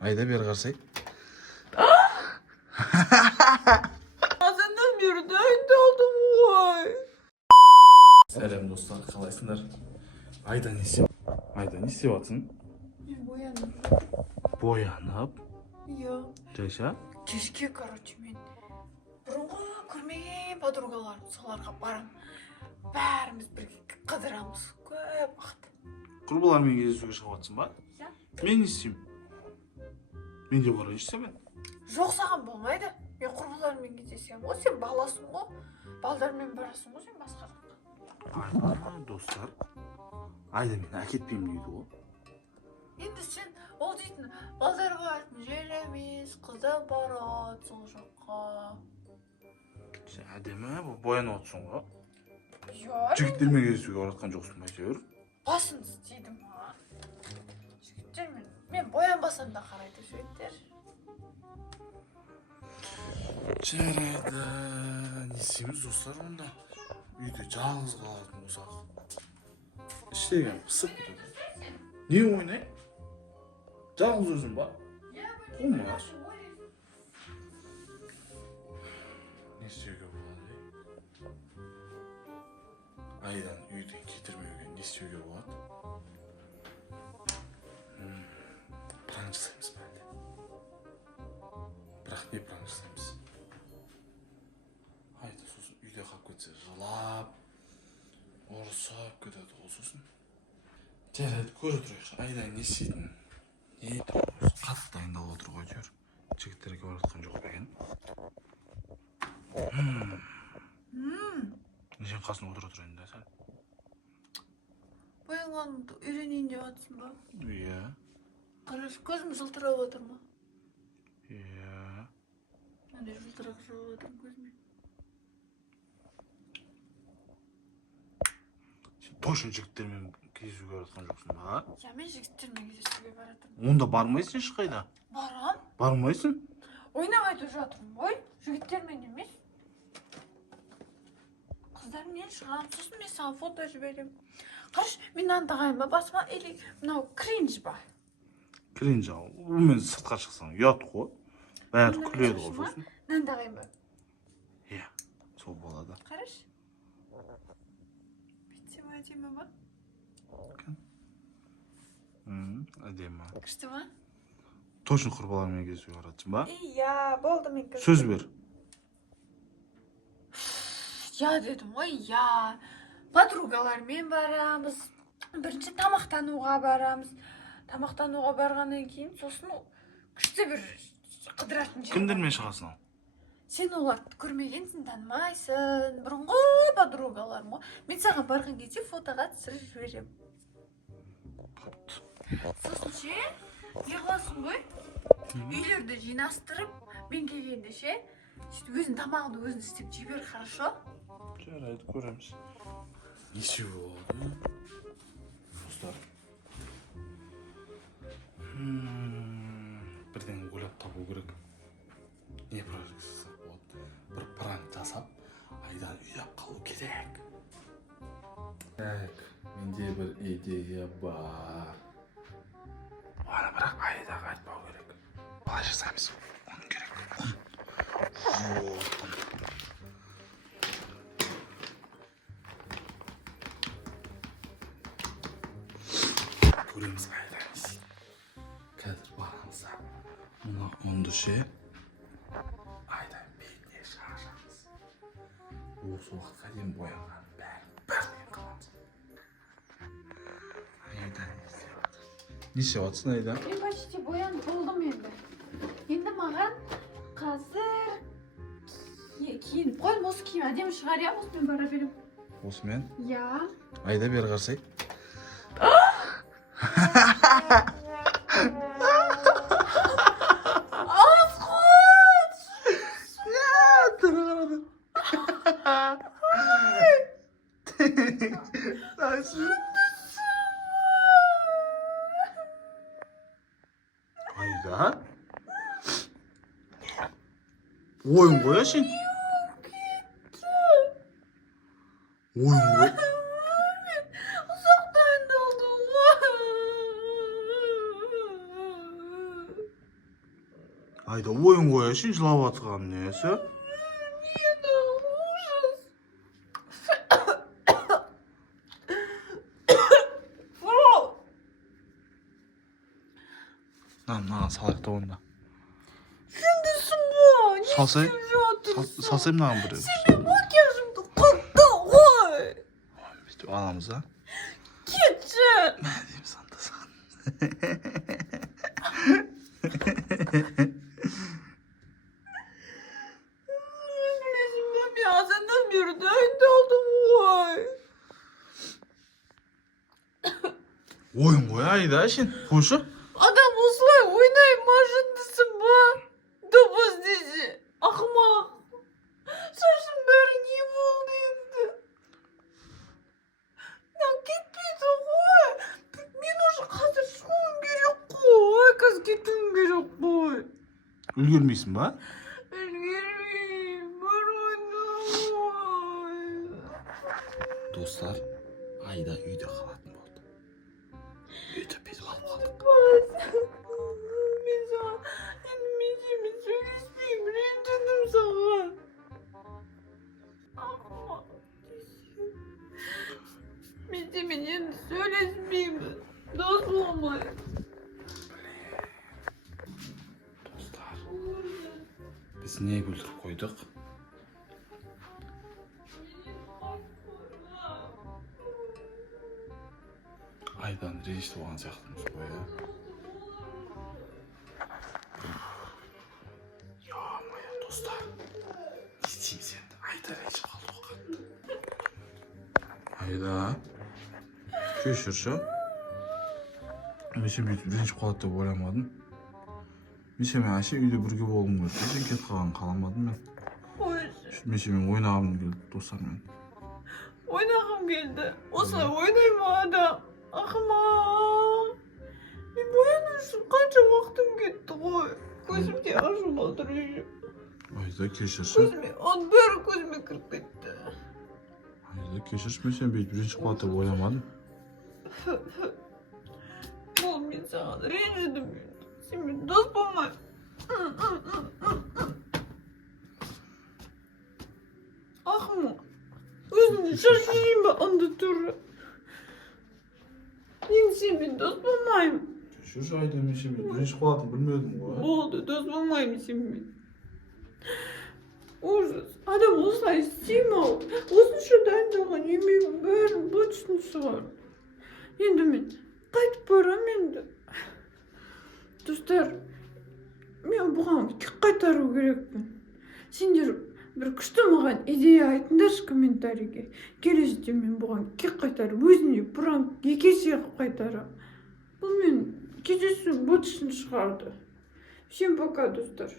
Ayda beri qarasay. Senden beri döndü oldum vay. Selam dostlar, qalaysınlar? Ayda ne isteyapsın? Ben boyandım. Boyanıp, Ya. Yaşa. Kешке, короче, мен бұрынғы көрмеген подругаларым соларға барам. Бәріміз бірге қыдырамыз. Көп уақыт. Құрбылармен кездесуге шығып ба? Ja. Мен не істеймін? Мен де барайыншы мен. Жоқ, саған болмайды. Мен құрбыларыммен кездесемін ғой. Сен баласың ғой. Балдармен барасың ғой, сен басқа жаққа. Достар. Айда мені әкетпеймін дейді ғой. Енді сен ол дейтін балдар баратын жер емес, қыздар барады сол жаққа. Сен әдемі боянып отырсың ғой. Ja. Жігіттермен кездесуге баратқан жоқсың ба әйтеуір? Басын істейді ма? Жігіттер мен боянбасам да қарайды жігіттер. Жарайды. Не істейміз достар онда? Үйде жалғыз қалатын болсақ. Іштеген пысық бітеді. Не ойнай? Жалғыз өзің ба? Болмас. Не істеуге болады? Айдан үйден кетірмеуге не істеуге болады? Пранк жасаймыз ба әлде? Бірақ не пранк жасаймыз? Айда сосын үйде қалып кетсе жылап, ұрысып кетеді ғой сосын. Жарайды, көре тұрайық. Айда не істейтін? Не қатты дайындалып отыр ғой әйтеуір. Жігіттерге баратқан жоқ екен. Сен қасына отыра тұр енді сәл. Боянғаныңды үйренейін деп жатсың ба? Иә. Қарашы, көзім жылтырап отыр ма? Иә. Мен де жылтырап шығып отырмын көзіме. Сен точно жігіттермен кездесуге баратқан жоқсың ба? Я, мен жігіттермен кездесуге баратырмын. Онда бармайсың ешқайда. Барам. Бармайсың? Ойнап айтып жатырмын ғой. Жігіттермен емес. Қыздармен шығамын, сосын мен саған фото жіберемін. Қарашы, мен мынаны тағайын ба басыма, или мынау кринж ба? Кринж ал. Мен сыртқа шықсаң ұят қой. Бәрі күледі ғой сосын. Мынаны тағайын ба? Иә, сол болады. Қарашы. Бүйтсем әдемі ба? Әдемі. Күшті ма? Точно құрбылармен кездесуге баратсың ба? Иә, болды мен кірдім. Сөз бер. Я дедім ғой, я. Подругалармен барамыз. Бірінші тамақтануға барамыз. Тамақтануға барғаннан кейін сосын күшті бір қыдыратын жер. Кімдермен шығасың ал? Сен оларды көрмегенсің, танымайсың. Бұрынғы подругаларым ғой. Мен саған барған кезде фотоға түсіріп жіберемін. Сосын ше, не қыласың ғой? Үйлерді жинастырып, мен келгенде ше, өзің тамағыңды өзің істеп жібер, хорошо? Жарайды, көреміз. Неше болды? Достар. Бірден ойлап табу керек. Не пранк жасап болады? Бір пранк жасап, Айдан үйде қалу керек. Так, менде бір идея бар. Оны бірақ Айдаға айтпау керек. Қалай жасаймыз? Оның керек. Көреміз Айда не істейді. Қазір барамыз. Мына ұнды ше. Айда бетіне шашамыз. Осы уақытқа дейін боянған бәрін қыламыз. Айда не істеп жатсың Айда? Мен почти боянып болдым енді. Енді маған қазір киініп қойдым. Осы киім әдемі шығар, иә? Осымен бара берем. Осымен? Я. Айда бері қарасай. Асқоч! Түрі қарады. Айда? Ойын ғой сен? Ойын ғой? Ұзақ дайындалдым ғой. Ayda oyun koyasın жылап atkan nesi? Мені ужас. Фу. Lan salak da onda. Kimdesin bu? Ne Salsay- istiyorsun? Sasayım lan buraya. Senin makyajın da kalktı. Oy. İşte anamıza. Geçin. Ne diyeyim sana da sen. Bilmiyorum ya. Senden bir döndü oldum. Oy. Oyun koy Ayda şimdi. Koşu. Adam осылай ойнай машындысың ба? Добыз десе. Ақымақ. Шашым бәрі не болды енді? Мынау кетпейді ғой. Мен уже қазір шығуым керек қой. Қазір кетуім керек қой. Үлгермейсің ба? Үлгермеймін. Бармаймын. Достар, Ayda үйде қалатын болды. Үйді біз алып қалдық. Мен саған мен сенімен сөйлеспеймін. Ренжідім саған. Ақымақ десең. Мен сенімен енді сөйлеспеймін. Дос болмаймын. Достар, біз не бүлдіріп қойдық? Aydan ренжітіп болған сияқтымыз ғой, ja? Ё-моё, достар. Не істейміз енді? Ayda ренжіп қалды ғой қатты. Ayda. Кешірші. Мен сен бүйтіп ренжіп қалады деп ойламадым. Мен сенімен әше үйде бірге болғым келді. Сен кетіп қалғанын қаламадым мен. Қойшы. Мен сенімен ойнағым келді достармен. Ойнағым келді. Осылай ойнай ма адам? Ақымақ. Мен бояну үшін қанша уақытым кетті ғой. Көзімде ашып отыр уже. Ayda кешірші. Көзіме, оның бәрі көзіме кіріп кетті. Ayda кешірші. Мен сені бүйтіп ренжіп қалады деп ойламадым. Ол мен саған ренжідім. Сенімен дос болмаймын. Ақымақ. Өзіңді шашырайын ба анда тұры? Мен сенімен дос болмаймын. Кешірші Ayda, мен сенімен ренжіп қалатынын білмедім ғой. Болды, дос болмаймын сенімен. Ужас. Адам осылай істей ма? Осынша дайындалған еңбегім бәрін быт-шытын шығарды. Енді мен қайтып барам енді. Достар, мен бұған кек қайтару керекпін. Сендер бір күшті маған идея айтыңдаршы комментарийге. Келесіде мен бұған кек қайтарып, өзіне пранк екі есе қылып қайтарам. Бұл мен кездесу быт-шытын шығарды. Всем пока, достар.